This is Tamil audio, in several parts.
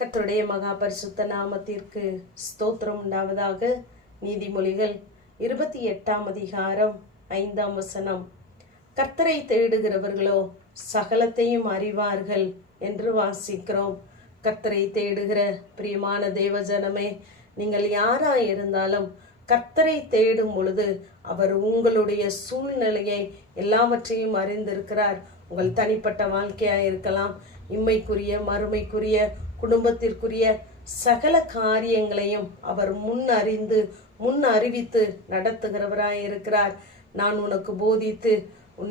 கர்த்தருடைய மகா பரிசுத்த நாமத்திற்கு ஸ்தோத்திரம் உண்டாவதாக. நீதிமொழிகள் 28 கர்த்தரை தேடுகிறவர்களோ சகலத்தையும் அறிவார்கள் என்று வாசிக்கிறோம். கர்த்தரை தேடுகிற பிரியமான தேவஜனமே, நீங்கள் யாராய் இருந்தாலும் கர்த்தரை தேடும் பொழுது அவர் உங்களுடைய சூழ்நிலையை எல்லாவற்றையும் அறிந்திருக்கிறார். உங்கள் தனிப்பட்ட வாழ்க்கையாக இருக்கலாம், இம்மைக்குரிய மறுமைக்குரிய குடும்பத்திற்குரிய சகல காரியங்களையும் அவர் முன் அறிவித்து நடத்துகிறவராய் இருக்கிறார். நான் உனக்கு போதித்து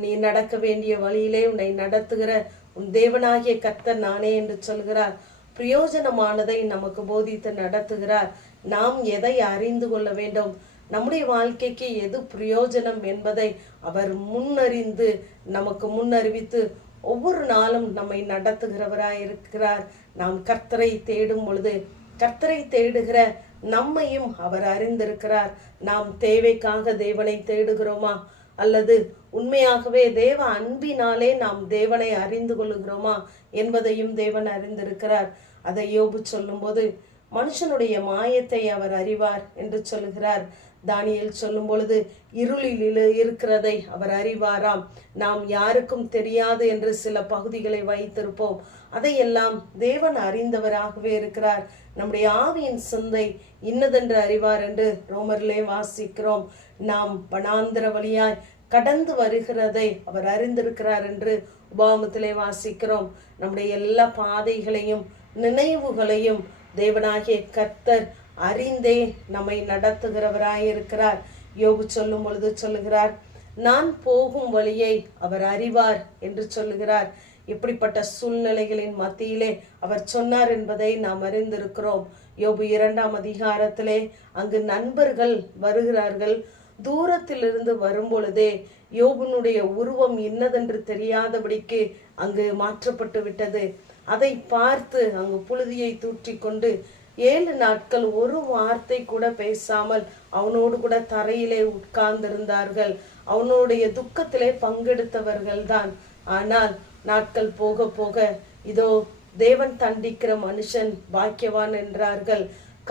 நீ நடக்க வேண்டிய வழியிலே உன்னை நடத்துகிற உன் தேவனாகிய கர்த்தர் நானே என்று சொல்கிறார். பிரயோஜனமானதை நமக்கு போதித்து நடத்துகிறார். நாம் எதை அறிந்து கொள்ள வேண்டும், நம்முடைய வாழ்க்கைக்கு எது பிரயோஜனம் என்பதை அவர் முன்னறிந்து நமக்கு முன்னறிவித்து ஒவ்வொரு நாளும் நம்மை நடத்துகிறவராய் இருக்கிறார். நாம் கர்த்தரை தேடும் பொழுது கர்த்தரை தேடுகிற நம்மையும் அவர் அறிந்திருக்கிறார். நாம் தேவைக்காக தேவனை தேடுகிறோமா, அல்லது உண்மையாகவே தேவ அன்பினாலே நாம் தேவனை அறிந்து கொள்ளுகிறோமா என்பதையும் தேவன் அறிந்திருக்கிறார். அதை யோபு சொல்லும் போது மனுஷனுடைய மாயத்தை அவர் அறிவார் என்று சொல்லுகிறார். தானியேல் சொல்லும் பொழுது இருளில் இருக்கிறதை அவர் அறிவாராம். நாம் யாருக்கும் தெரியாது என்று சில பகுதிகளை வைத்திருப்போம், அதையெல்லாம் தேவன் அறிந்தவராகவே இருக்கிறார். நம்முடைய ஆவியின் சிந்தை இன்னதென்று அறிவார் என்று ரோமரிலே வாசிக்கிறோம். நாம் வனாந்திர வழியாய் கடந்து வருகிறதை அவர் அறிந்திருக்கிறார் என்று உபாகமத்திலே வாசிக்கிறோம். நம்முடைய எல்லா பாதைகளையும் நினைவுகளையும் தேவனாகிய கர்த்தர் அறிந்தே நம்மை நடத்துகிறவராயிருக்கிறார். யோபு சொல்லும் பொழுது சொல்லுகிறார், நான் போகும் வழியை அவர் அறிவார் என்று சொல்லுகிறார். இப்படிப்பட்ட சூழ்நிலைகளின் மத்தியிலே அவர் சொன்னார் என்பதை நாம் அறிந்திருக்கிறோம். யோபு 2 அங்கு நண்பர்கள் வருகிறார்கள். தூரத்திலிருந்து வரும் பொழுதே யோபுனுடைய உருவம் இன்னதென்று தெரியாதபடிக்கு அங்கு மாற்றப்பட்டு விட்டது. அதை பார்த்து அங்கு புழுதியை தூற்றி கொண்டு 7 நாட்கள் ஒரு வார்த்தை கூட பேசாமல் அவனோடு கூட தரையிலே உட்கார்ந்திருந்தார்கள். அவனுடைய துக்கத்திலே பங்கெடுத்தவர்கள் தான். ஆனால் நாட்கள் போக போக இதோ தேவன் தண்டிக்கிற மனுஷன் பாக்கியவான் என்றார்கள்.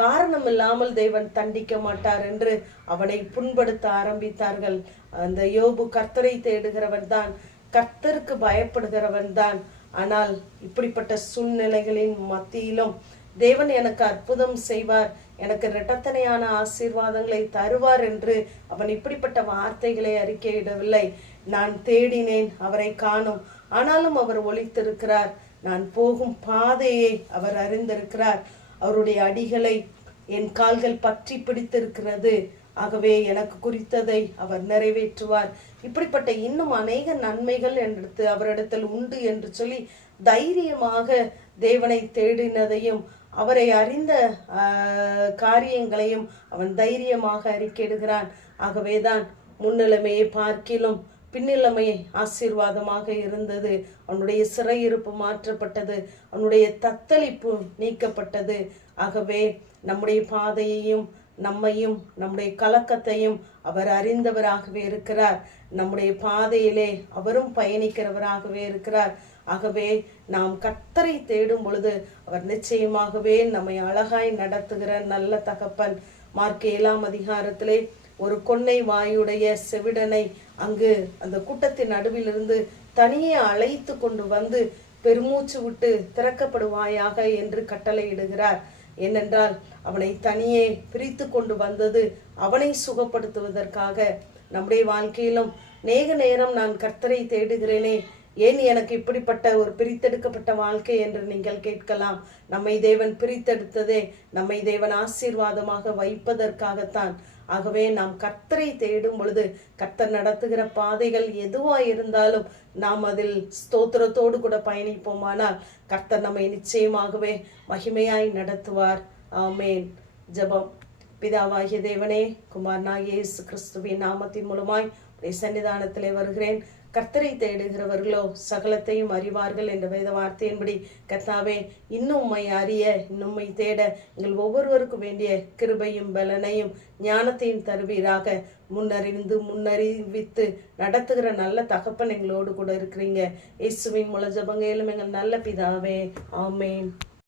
காரணம் இல்லாமல் தேவன் தண்டிக்க மாட்டார் என்று அவனை புண்படுத்த ஆரம்பித்தார்கள். அந்த யோபு கர்த்தரை தேடுகிறவன் தான், கர்த்தருக்கு பயப்படுகிறவன் தான். ஆனால் இப்படிப்பட்ட சூழ்நிலைகளின் மத்தியிலும் தேவன் எனக்கு அற்புதம் செய்வார், எனக்கு இரட்டத்தனையான ஆசீர்வாதங்களை தருவார் என்று அவன் இப்படிப்பட்ட வார்த்தைகளை அறிக்கையிடவில்லை. நான் தேடினேன், அவரை காணோம், ஆனாலும் அவர் ஒளித்திருக்கிறார். நான் போகும் பாதையை அவர் அறிந்திருக்கிறார். அவருடைய அடிகளை என் கால்கள் பற்றி பிடித்திருக்கிறது. ஆகவே எனக்கு குறித்ததை அவர் நிறைவேற்றுவார். இப்படிப்பட்ட இன்னும் அநேக நன்மைகள் என்று அவரிடத்தில் உண்டு என்று சொல்லி தைரியமாக தேவனை தேடினதையும் அவரை அறிந்த காரியங்களையும் அவன் தைரியமாக அறிக்கையிடுகிறான். ஆகவேதான் முன்னிலைமையை பார்க்கிலும் பின்னிலைமை ஆசீர்வாதமாக இருந்தது. அவனுடைய சிறையிருப்பு மாற்றப்பட்டது, அவனுடைய தத்தளிப்பு நீக்கப்பட்டது. ஆகவே நம்முடைய பாதையையும் நம்மையும் நம்முடைய கலக்கத்தையும் அவர் அறிந்தவராகவே இருக்கிறார். நம்முடைய பாதையிலே அவரும் பயணிக்கிறவராகவே இருக்கிறார். ஆகவே நாம் கர்த்தரை தேடும் பொழுது அவர் நிச்சயமாகவே நம்மை அழகாய் நடத்துகிற நல்ல தகப்பன். மார்க் 7 ஒரு கொன்னை வாயுடைய செவிடனை அங்கு அந்த கூட்டத்தின் நடுவிலிருந்து தனியே அழைத்து கொண்டு வந்து பெருமூச்சு விட்டு திறக்கப்படுவாயாக என்று கட்டளையிடுகிறார். ஏனென்றால் அவனை தனியே பிரித்து கொண்டு வந்தது அவனை சுகப்படுத்துவதற்காக. நம்முடைய வாழ்க்கையிலும் நேக நேரம் நான் கர்த்தரை தேடுகிறேனே, ஏன் எனக்கு இப்படிப்பட்ட ஒரு பிரித்தெடுக்கப்பட்ட வாழ்க்கை என்று நீங்கள் கேட்கலாம். நம்மை தேவன் பிரித்தெடுத்ததே நம்மை தேவன் ஆசீர்வாதமாக வைப்பதற்காகத்தான். ஆகவே நாம் கர்த்தரை தேடும் பொழுது கர்த்தர் நடத்துகிற பாதைகள் எதுவாய் இருந்தாலும் நாம் அதில் ஸ்தோத்திரத்தோடு கூட பயணிப்போமானால் கர்த்தர் நம்மை நிச்சயமாகவே மகிமையாய் நடத்துவார். ஆமேன். ஜெபம். பிதாவாகிய தேவனே, குமாரனாகிய இயேசு கிறிஸ்துவின் நாமத்தின் மூலமாய் சன்னிதானத்திலே வருகிறேன். கர்த்தரை தேடுகிறவர்களோ சகலத்தையும் அறிவார்கள் என்ற வேத வார்த்தையின்படி கர்த்தாவே, இன்னும் உம்மை அறிய, இன்னும்மை தேட எங்கள் ஒவ்வொருவருக்கும் வேண்டிய கிருபையும் பலனையும் ஞானத்தையும் தருவீராக. முன்னறிவித்து நடத்துகிற நல்ல தகப்பன் எங்களோடு கூட இருக்கிறீங்க. இயேசுவின் மூல ஜெபங்களும் எங்கள் நல்ல பிதாவே. ஆமேன்.